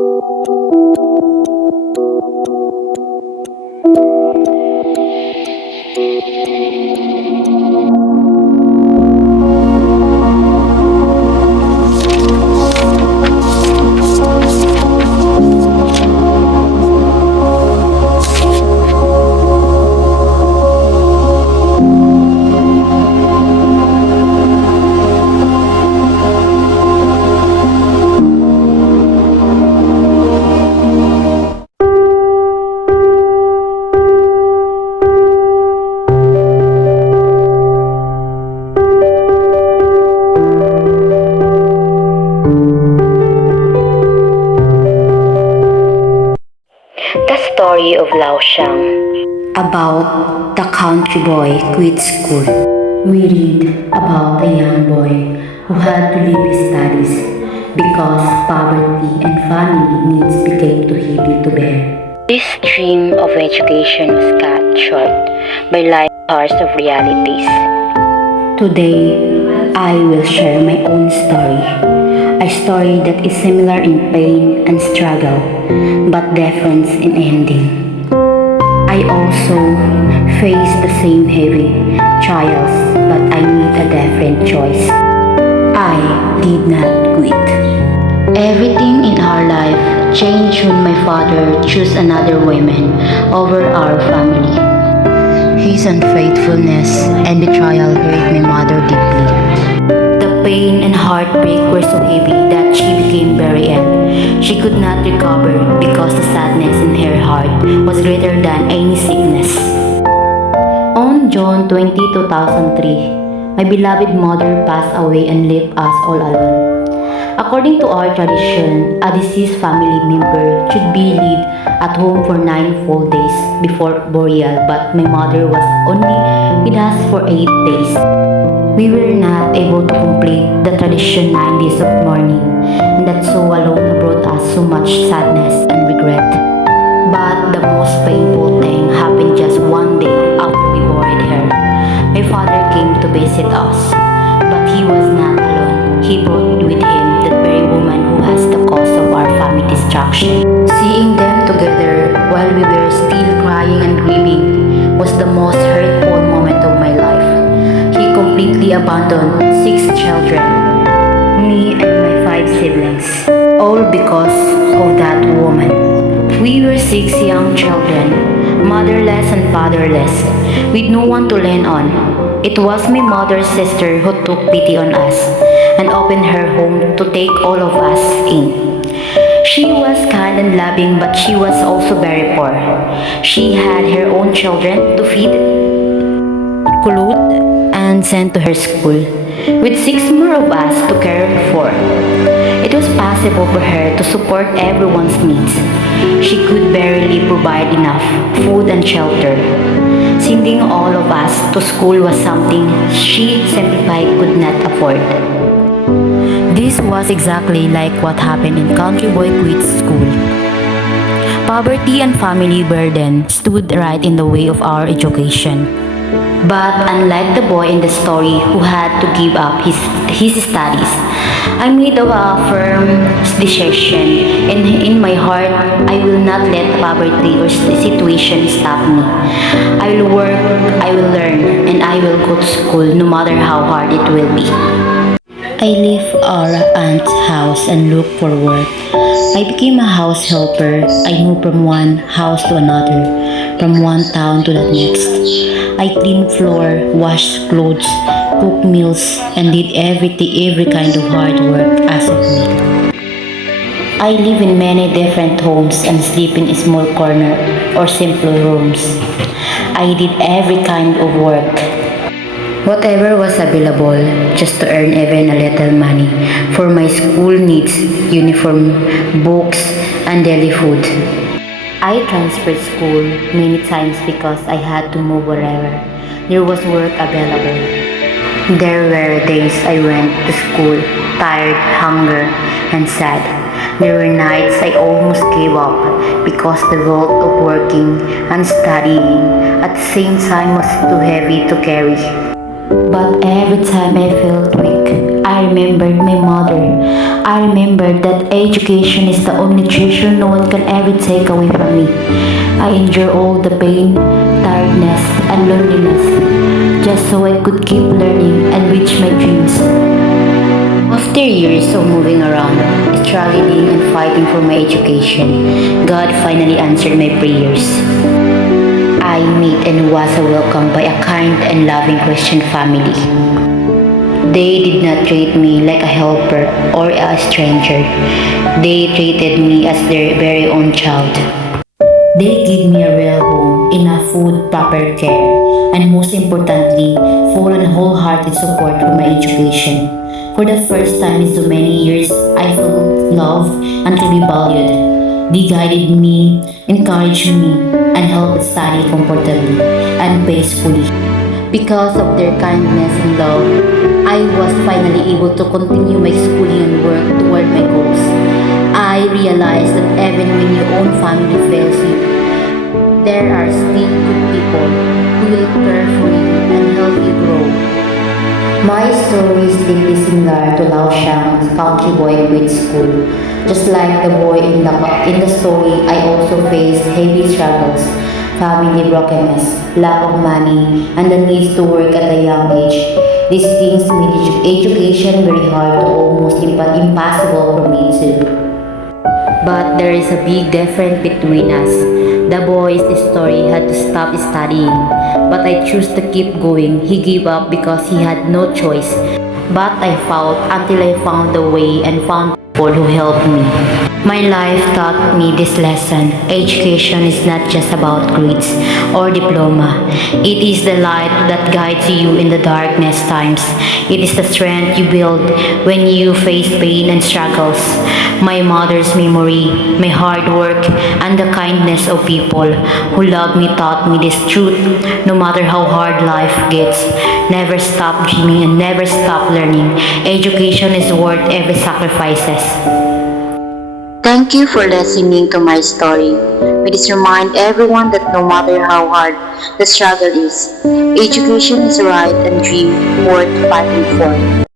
The story of Lao Shang. About the country boy quit school. We read about a young boy who had to leave his studies because poverty and family needs became too heavy to bear. This dream of education was cut short by life's harsh of realities. Today, I will share my own story. A story that is similar in pain and struggle, but different in ending. I also face the same heavy trials, but I made a different choice. I did not quit. Everything in our life changed when my father chose another woman over our family. His unfaithfulness and betrayal hurt my mother deeply. The pain and heartbreak were so heavy that she became very ill. She could not recover because the sadness in her heart was greater than any sickness. On June 20, 2003, my beloved mother passed away and left us all alone. According to our tradition, a deceased family member should be laid at home for 9 full days before burial, but my mother was only with us for 8 days. We were not able to complete the tradition 9 days of mourning, and that so alone brought us so much sadness and regret. But the most painful thing happened just one day after we buried her. My father came to visit us, but he was not alone. He brought with him that very woman who has the cause of our family destruction. Seeing them together while we were still crying and grieving was the most hurtful moment of my life. He completely abandoned 6 children, me and my 5 siblings, all because of that woman. We were 6 young children, motherless and fatherless, with no one to lean on. It was my mother's sister who took pity on us and opened her home to take all of us in. She was kind and loving, but she was also very poor. She had her own children to feed, clothe, and sent to her school, with 6 more of us to care for. It was possible for her to support everyone's needs. She could barely provide enough food and shelter. Sending all of us to school was something she simply could not afford. This was exactly like what happened in Country Boy Quits School. Poverty and family burden stood right in the way of our education. But unlike the boy in the story who had to give up his studies, I made a firm decision. In my heart, I will not let poverty or situation stop me. I will work, I will learn, and I will go to school no matter how hard it will be. I left our aunt's house and looked for work. I became a house helper. I moved from one house to another, from one town to the next. I cleaned floor, washed clothes, cooked meals, and did every kind of hard work asked of me. I live in many different homes and sleep in a small corner or simple rooms. I did every kind of work. Whatever was available, just to earn even a little money for my school needs, uniform, books, and daily food. I transferred school many times because I had to move wherever there was work available. There were days I went to school, tired, hungry, and sad. There were nights I almost gave up because the load of working and studying at the same time was too heavy to carry. But every time I felt weak, I remembered my mother. I remembered that education is the only treasure no one can ever take away from me. I endure all the pain, tiredness, and loneliness just so I could keep learning and reach my dreams. After years of moving around, struggling and fighting for my education, God finally answered my prayers. I met and was welcomed by a kind and loving Christian family. They did not treat me like a helper or a stranger. They treated me as their very own child. They gave me a real home, enough food, proper care, and most importantly, full and wholehearted support for my education. For the first time in so many years, I felt loved and truly valued. They guided me, encouraged me, and helped study comfortably and peacefully. Because of their kindness and love, I was finally able to continue my schooling and work toward my goals. I realized that even when your own family fails you, there are still good people who will care for you and help you grow. My story is deeply similar to Lao Shang's country boy quit school. Just like the boy in the story, I also faced heavy struggles, family brokenness, lack of money, and the need to work at a young age. These things made education very hard to almost impossible for me too. But there is a big difference between us. The boy's story had to stop studying, but I chose to keep going. He gave up because he had no choice. But I fought until I found a way and found people who helped me. My life taught me this lesson. Education is not just about grades or diploma. It is the light that guides you in the darkness times. It is the strength you build when you face pain and struggles. My mother's memory, my hard work, and the kindness of people who love me taught me this truth. No matter how hard life gets, never stop dreaming and never stop learning. Education is worth every sacrifices. Thank you for listening to my story. We just remind everyone that no matter how hard the struggle is, education is a right and dream worth fighting for.